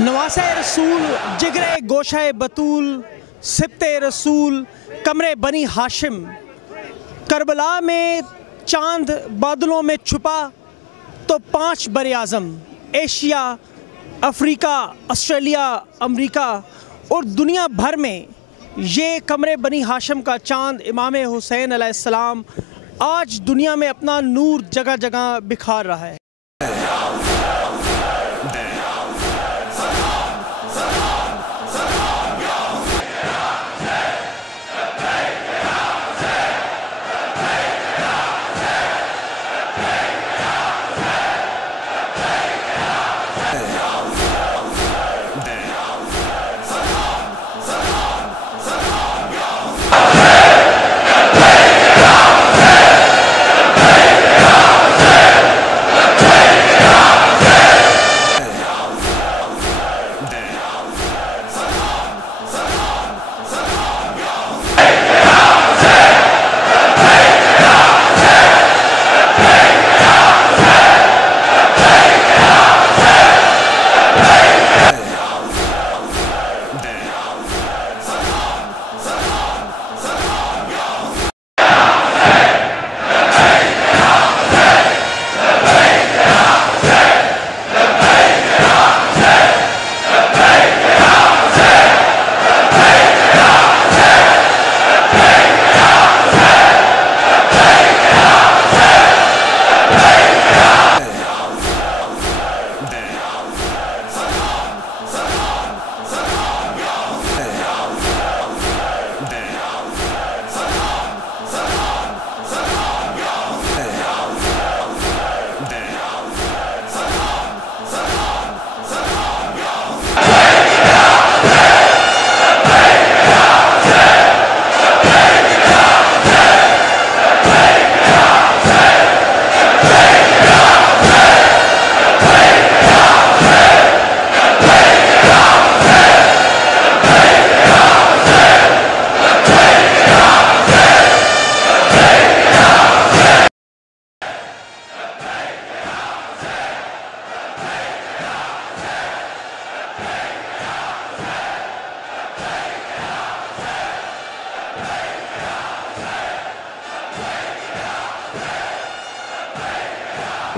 نواسہ رسول جگر گوشہ بطول سبت رسول کمر بنی ہاشم، کربلا میں چاند بادلوں میں چھپا تو 5 بر اعظم ایشیا، افریقہ، آسٹریلیا، امریکہ اور دنیا بھر میں یہ کمر بنی ہاشم کا چاند امام حسین علیہ السلام آج دنیا میں اپنا نور جگہ جگہ بکھار رہا ہے۔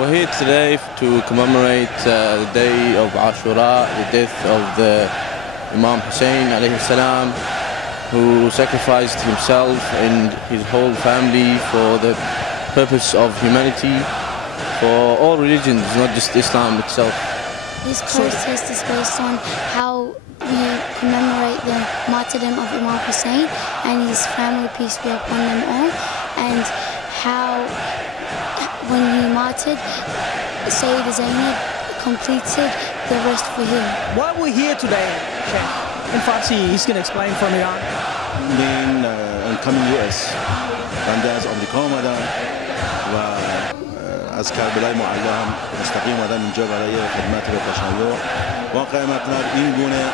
We're here today to commemorate the day of Ashura, the death of the Imam Hussein alayhi salam, who sacrificed himself and his whole family for the purpose of humanity, for all religions, not just Islam itself. This protest is based on how we commemorate the martyrdom of Imam Hussein and his family, peace be upon them all, and how when he martyred, Sayyida Zainab completed the rest for him. Why we're here today, Sheikh? In Farsi, he's going to explain from Iran. من incoming US بنده از آمریکا آمدن و از کربلای Mugla هم مستقیم آمدن اینجا برای خدمت به تشیع. واقع مطلب این گونه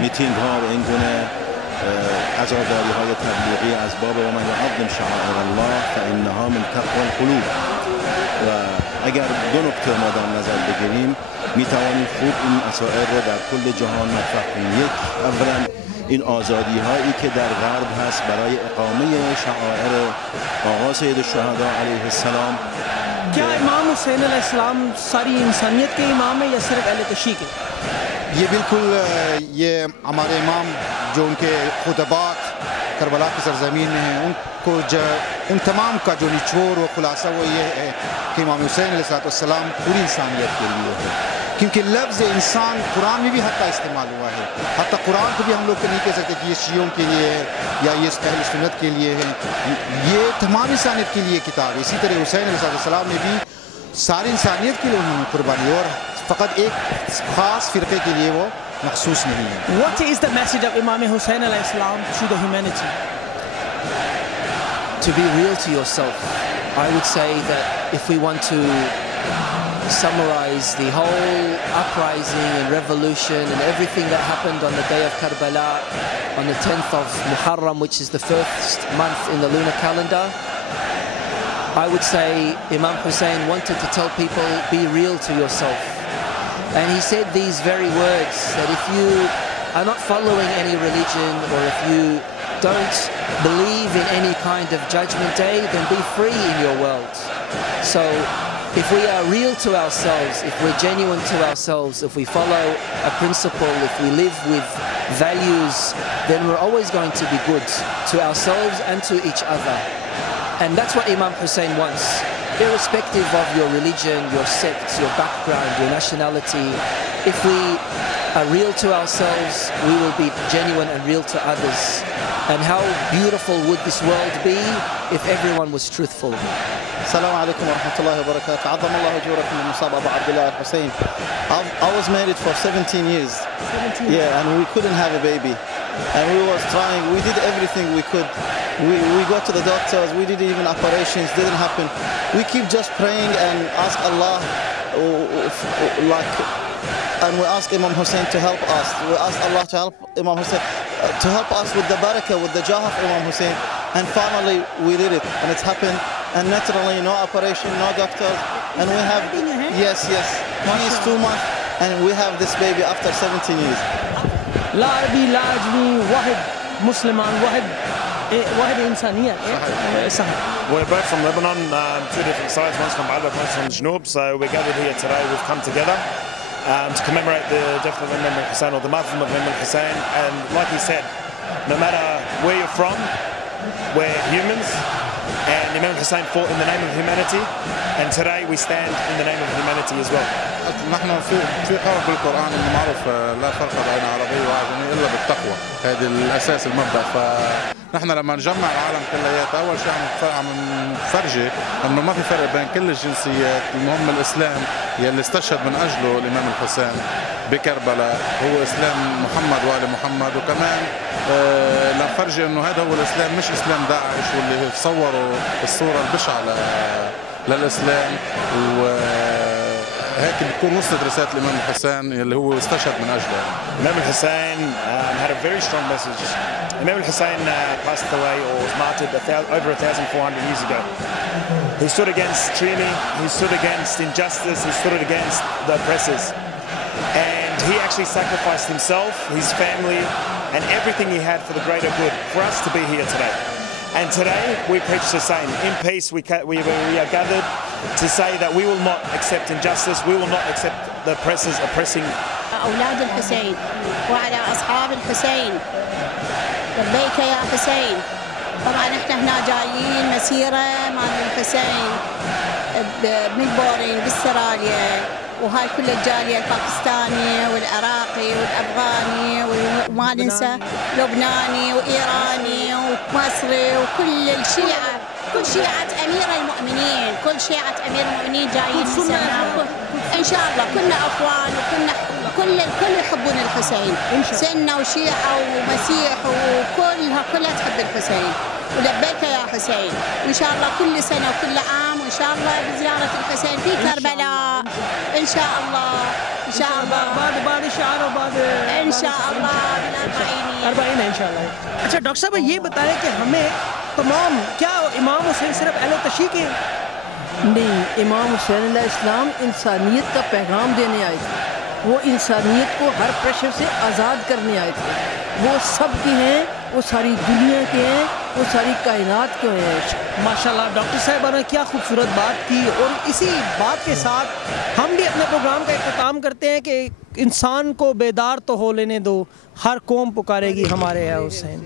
میتینگ ها و این گونه عزاداری های تبلیغی از باب و من یعظم شعائر الله فانها من تقوى القلوب و اگر دو نکته ما در نظر بگیریم میتوانیم خوب این مسائل رو در کل جهان مطرح کنیم. یک، اولا این آزادی هایی که در غرب هست برای اقامه شعائر آقا سید الشهدا علیه السلام. کیا امام حسین علیہ السلام ساری انسانیت کے امام ہیں یا صرف اہل تشیع کے؟ یہ بالکل یہ ہمارے امام جو ان کے خطبات کربلا کی سرزمین میں ہیں ان تمام کا جو نچوڑ و خلاصہ وہ یہ ہے کہ امام حسین علیہ السلام پوری انسانیت کے لیے ہے، کیونکہ لفظ انسان قرآن میں بھی حتیٰ استعمال ہوا ہے. حتیٰ قرآن کو بھی ہم لوگ نہیں کہہ سکتے کہ یہ شیعوں کے لیے ہے یا یہ اہل سنت کے لیے ہے، یہ تمام انسانیت کے لیے کتاب ہے. اسی طرح حسین علیہ السلام نے بھی ساری انسانیت کے لیے انہوں نے قربانی اور فقط ایک خاص فرقے کے لیے وہ مخصوص نہیں ہے. What is the message of Imam Hussein alayhi salam to the humanity? To be real to yourself. I would say that if we want to summarize the whole uprising and revolution and everything that happened on the day of Karbala on the 10th of Muharram, which is the first month in the lunar calendar, I would say Imam Hussein wanted to tell people, be real to yourself. And he said these very words, that if you are not following any religion, or if you don't believe in any kind of judgment day, then be free in your world. So if we are real to ourselves, if we're genuine to ourselves, if we follow a principle, if we live with values, then we're always going to be good to ourselves and to each other. And that's what Imam Hussein wants. Irrespective of your religion, your sect, your background, your nationality, if we are real to ourselves, we will be genuine and real to others. And how beautiful would this world be if everyone was truthful? السلام عليكم ورحمة الله وبركاته. عظم الله أجوركم المصاب أبو عبد الله الحسين. I was married for 17 years. 17 years. Yeah, and we couldn't have a baby. And we was trying, we did everything we could. We got to the doctors, we did even operations, didn't happen. We keep just praying and ask Allah, and we ask Imam Hussein to help us. We ask Allah to help Imam Hussein, to help us with the barakah, with the jah of Imam Hussein. And finally we did it, and it's happened. And naturally, no operation, no doctors, and we have, yes, he is 2 months, and we have this baby after 17 years. لا عربي لا عجمي واحد مسلمان واحد إنسانية. صحيح. We're both from Lebanon, two different sides, one's from Alba, one's from Jnoub, so we're gathered here today, we've come together to commemorate the death of Imam Hussein, or the martyrdom of Imam Hussein. And like he said, no matter where you're from, we're humans, and Imam Hussein fought in the name of humanity, and today we stand in the name of humanity as well. نحن في قول بالقرآن إنه معروف لا فرق بين عربي وعجمي إلا بالتقوى، هذا الأساس المبدأ. فنحن لما نجمع العالم كلياته أول شيء عم نفرجي إنه ما في فرق بين كل الجنسيات، المهم الإسلام يلي استشهد من أجله الإمام الحسين بكربلاء هو إسلام محمد وآل محمد. وكمان لنفرجي إنه هذا هو الإسلام، مش إسلام داعش واللي صوروا الصورة البشعة للإسلام. هيك بتكون وصلت رسالة الإمام الحسين اللي هو استشهد من أجله. Imam Hussein had a very strong message. Imam Hussein passed away, or was martyred over 1,400 years ago. He stood against tyranny, he stood against injustice, he stood against the oppressors. And he actually sacrificed himself, his family, and everything he had for the greater good, for us to be here today. And today we preach the same. In peace we are gathered to say that we will not accept injustice, we will not accept the oppressors oppressing. أولاد الحسين وعلى أصحاب الحسين لبيك يا حسين. طبعا احنا هنا جايين مسيرة مع الحسين بملبورن بالسرالية، وهاي كل الجالية الباكستانية والعراقي والأفغاني وما ننسى لبناني وإيراني ومصري وكل الشيعة، كل شيعة أمير المؤمنين، كل شيعة أمير المؤمنين جايين إن شاء الله. كلنا أخوان وكلنا كل يحبون الحسين، سنة وشيعة ومسيح كلها تحب الحسين. ولبيك يا حسين، وإن شاء الله كل سنة وكل عام وإن شاء الله بزيارة الحسين في كربلاء إن شاء الله. إن شاء الله بعد الشعر وبعد إن شاء الله بالأربعين إن شاء الله. अच्छा डॉक्टर साहब ये बताएं कि हमें तमाम क्या इमाम हुसैन सिर्फ अहले तशी के नहीं, इमाम हुसैन अलैहिस्सलाम इंसानियत का पैगाम देने आए थे। वो इंसानियत को हर प्रेशर से आज़ाद करने आए थे। वो सब के हैं, वो सारी दुनिया के हैं, वो सारी कायनात के हैं। माशाल्लाह डॉक्टर साहब ने क्या खूबसूरत बात की, और इसी बात के साथ हम भी अपने प्रोग्राम का इख्तिताम करते हैं कि इंसान को बेदार तो हो लेने दो, हर कौम पुकारेगी हमारे है हुसैन।